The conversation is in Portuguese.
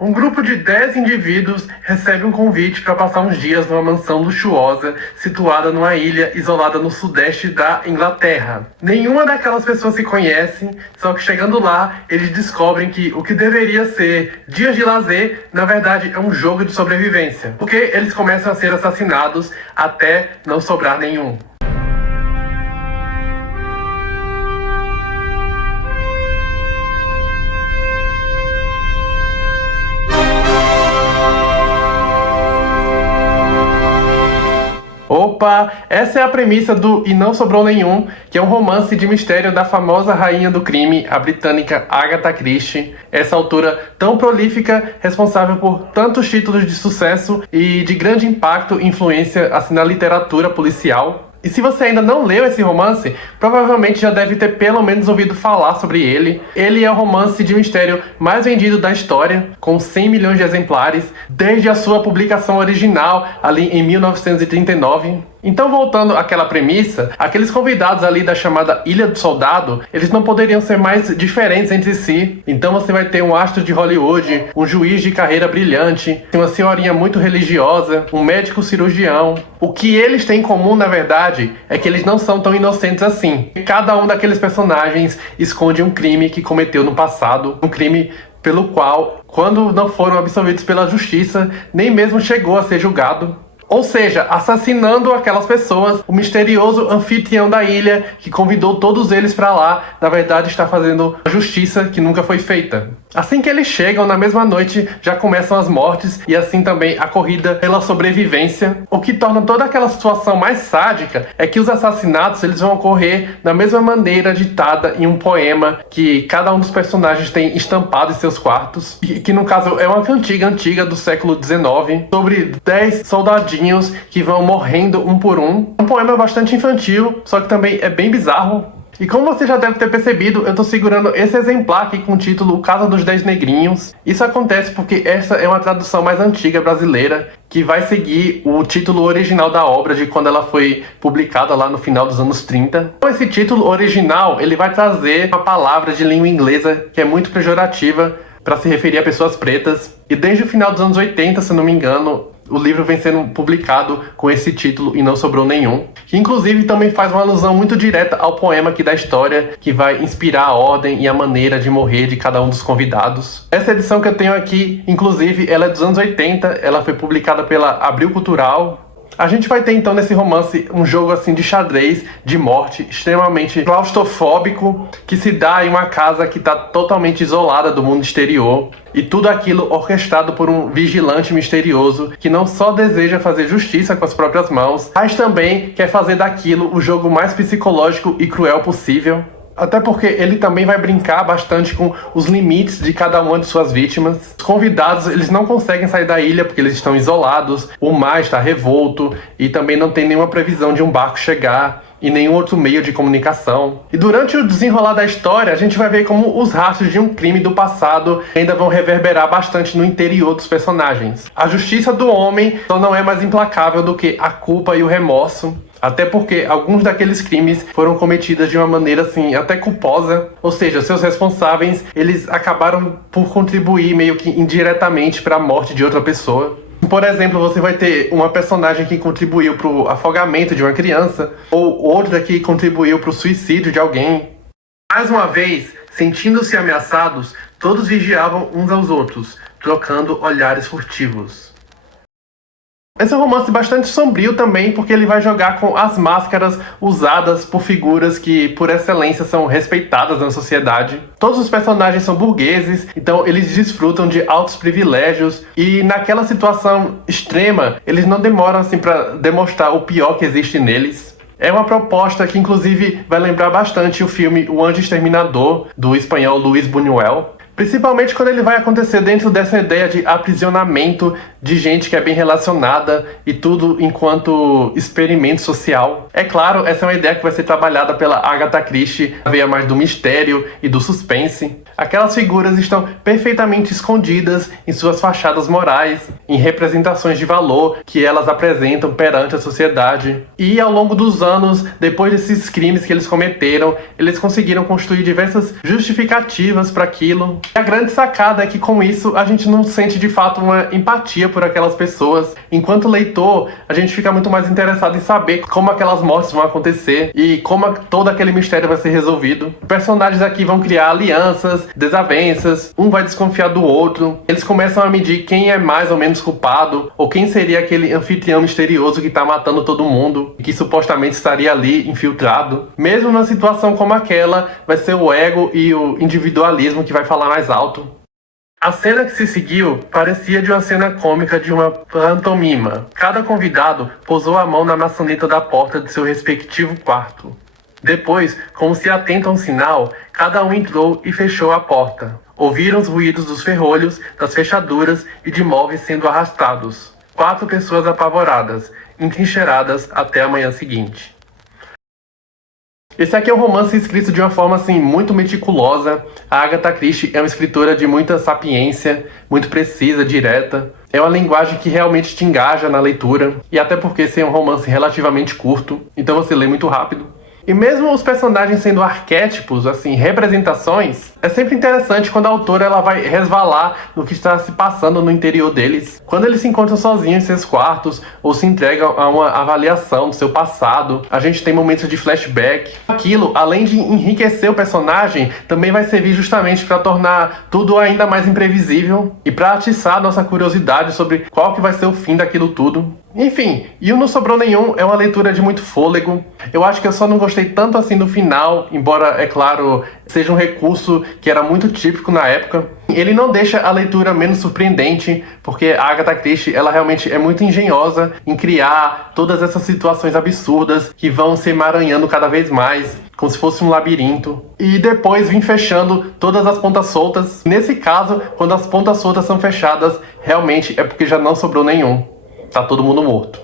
Um grupo de 10 indivíduos recebe um convite para passar uns dias numa mansão luxuosa situada numa ilha isolada no sudeste da Inglaterra. Nenhuma daquelas pessoas se conhece, só que chegando lá, eles descobrem que o que deveria ser dias de lazer, na verdade é um jogo de sobrevivência, porque eles começam a ser assassinados até não sobrar nenhum. Opa, essa é a premissa do E Não Sobrou Nenhum, que é um romance de mistério da famosa rainha do crime, a britânica Agatha Christie. Essa autora tão prolífica, responsável por tantos títulos de sucesso e de grande impacto e influência assim, na literatura policial. E se você ainda não leu esse romance, provavelmente já deve ter pelo menos ouvido falar sobre ele. Ele é o romance de mistério mais vendido da história, com 100 milhões de exemplares, desde a sua publicação original, ali em 1939. Então, voltando àquela premissa, aqueles convidados ali da chamada Ilha do Soldado, eles não poderiam ser mais diferentes entre si. Então você vai ter um astro de Hollywood, um juiz de carreira brilhante, uma senhorinha muito religiosa, um médico cirurgião. O que eles têm em comum, na verdade, é que eles não são tão inocentes assim. Cada um daqueles personagens esconde um crime que cometeu no passado, um crime pelo qual, quando não foram absolvidos pela justiça, nem mesmo chegou a ser julgado. Ou seja, assassinando aquelas pessoas, o misterioso anfitrião da ilha que convidou todos eles pra lá, na verdade está fazendo a justiça que nunca foi feita. Assim que eles chegam, na mesma noite, já começam as mortes e assim também a corrida pela sobrevivência. O que torna toda aquela situação mais sádica é que os assassinatos eles vão ocorrer da mesma maneira ditada em um poema que cada um dos personagens tem estampado em seus quartos, e que no caso é uma cantiga antiga do século XIX, sobre 10 soldadinhos que vão morrendo um por um. Um poema bastante infantil, só que também é bem bizarro. E como você já deve ter percebido, eu tô segurando esse exemplar aqui com o título Casa dos 10 Negrinhos. Isso acontece porque essa é uma tradução mais antiga brasileira, que vai seguir o título original da obra de quando ela foi publicada lá no final dos anos 30. Então esse título original, ele vai trazer uma palavra de língua inglesa que é muito pejorativa para se referir a pessoas pretas. E desde o final dos anos 80, se não me engano, o livro vem sendo publicado com esse título E Não Sobrou Nenhum, que inclusive também faz uma alusão muito direta ao poema aqui da história, que vai inspirar a ordem e a maneira de morrer de cada um dos convidados. Essa edição que eu tenho aqui, inclusive, ela é dos anos 80, ela foi publicada pela Abril Cultural. A gente vai ter então nesse romance um jogo assim de xadrez, de morte, extremamente claustrofóbico, que se dá em uma casa que está totalmente isolada do mundo exterior. E tudo aquilo orquestrado por um vigilante misterioso que não só deseja fazer justiça com as próprias mãos, mas também quer fazer daquilo o jogo mais psicológico e cruel possível. Até porque ele também vai brincar bastante com os limites de cada uma de suas vítimas. Os convidados, eles não conseguem sair da ilha porque eles estão isolados, o mar está revolto e também não tem nenhuma previsão de um barco chegar e nenhum outro meio de comunicação. E durante o desenrolar da história, a gente vai ver como os rastros de um crime do passado ainda vão reverberar bastante no interior dos personagens. A justiça do homem só não é mais implacável do que a culpa e o remorso. Até porque alguns daqueles crimes foram cometidos de uma maneira assim, até culposa. Ou seja, seus responsáveis, eles acabaram por contribuir meio que indiretamente para a morte de outra pessoa. Por exemplo, você vai ter uma personagem que contribuiu para o afogamento de uma criança, ou outra que contribuiu para o suicídio de alguém. Mais uma vez, sentindo-se ameaçados, todos vigiavam uns aos outros, trocando olhares furtivos. Esse é um romance bastante sombrio também, porque ele vai jogar com as máscaras usadas por figuras que, por excelência, são respeitadas na sociedade. Todos os personagens são burgueses, então eles desfrutam de altos privilégios, e naquela situação extrema, eles não demoram assim para demonstrar o pior que existe neles. É uma proposta que, inclusive, vai lembrar bastante o filme O Anjo Exterminador, do espanhol Luis Buñuel. Principalmente quando ele vai acontecer dentro dessa ideia de aprisionamento de gente que é bem relacionada e tudo enquanto experimento social. É claro, essa é uma ideia que vai ser trabalhada pela Agatha Christie, a veia mais do mistério e do suspense. Aquelas figuras estão perfeitamente escondidas em suas fachadas morais, em representações de valor que elas apresentam perante a sociedade. E ao longo dos anos, depois desses crimes que eles cometeram, eles conseguiram construir diversas justificativas para aquilo. A grande sacada é que com isso a gente não sente de fato uma empatia por aquelas pessoas. Enquanto leitor, a gente fica muito mais interessado em saber como aquelas mortes vão acontecer e como todo aquele mistério vai ser resolvido. Os personagens aqui vão criar alianças, desavenças, um vai desconfiar do outro. Eles começam a medir quem é mais ou menos culpado, ou quem seria aquele anfitrião misterioso que tá matando todo mundo e que supostamente estaria ali infiltrado. Mesmo numa situação como aquela, vai ser o ego e o individualismo que vai falar mais alto. A cena que se seguiu parecia de uma cena cômica de uma pantomima. Cada convidado pousou a mão na maçaneta da porta de seu respectivo quarto. Depois, como se atento a um sinal, cada um entrou e fechou a porta. Ouviram os ruídos dos ferrolhos, das fechaduras e de móveis sendo arrastados. 4 pessoas apavoradas, entrincheiradas até a manhã seguinte. Esse aqui é um romance escrito de uma forma assim muito meticulosa. A Agatha Christie é uma escritora de muita sapiência, muito precisa, direta. É uma linguagem que realmente te engaja na leitura, e até porque esse é um romance relativamente curto, então você lê muito rápido. E mesmo os personagens sendo arquétipos, assim, representações, é sempre interessante quando a autora ela vai resvalar no que está se passando no interior deles. Quando eles se encontram sozinhos em seus quartos, ou se entregam a uma avaliação do seu passado, a gente tem momentos de flashback. Aquilo, além de enriquecer o personagem, também vai servir justamente para tornar tudo ainda mais imprevisível e para atiçar nossa curiosidade sobre qual que vai ser o fim daquilo tudo. Enfim, e o Não Sobrou Nenhum é uma leitura de muito fôlego. Eu acho que eu só não gostei tanto assim do final, embora, é claro, seja um recurso que era muito típico na época. Ele não deixa a leitura menos surpreendente, porque a Agatha Christie, ela realmente é muito engenhosa em criar todas essas situações absurdas que vão se emaranhando cada vez mais, como se fosse um labirinto. E depois vim fechando todas as pontas soltas. Nesse caso, quando as pontas soltas são fechadas, realmente é porque já não sobrou nenhum. Tá todo mundo morto.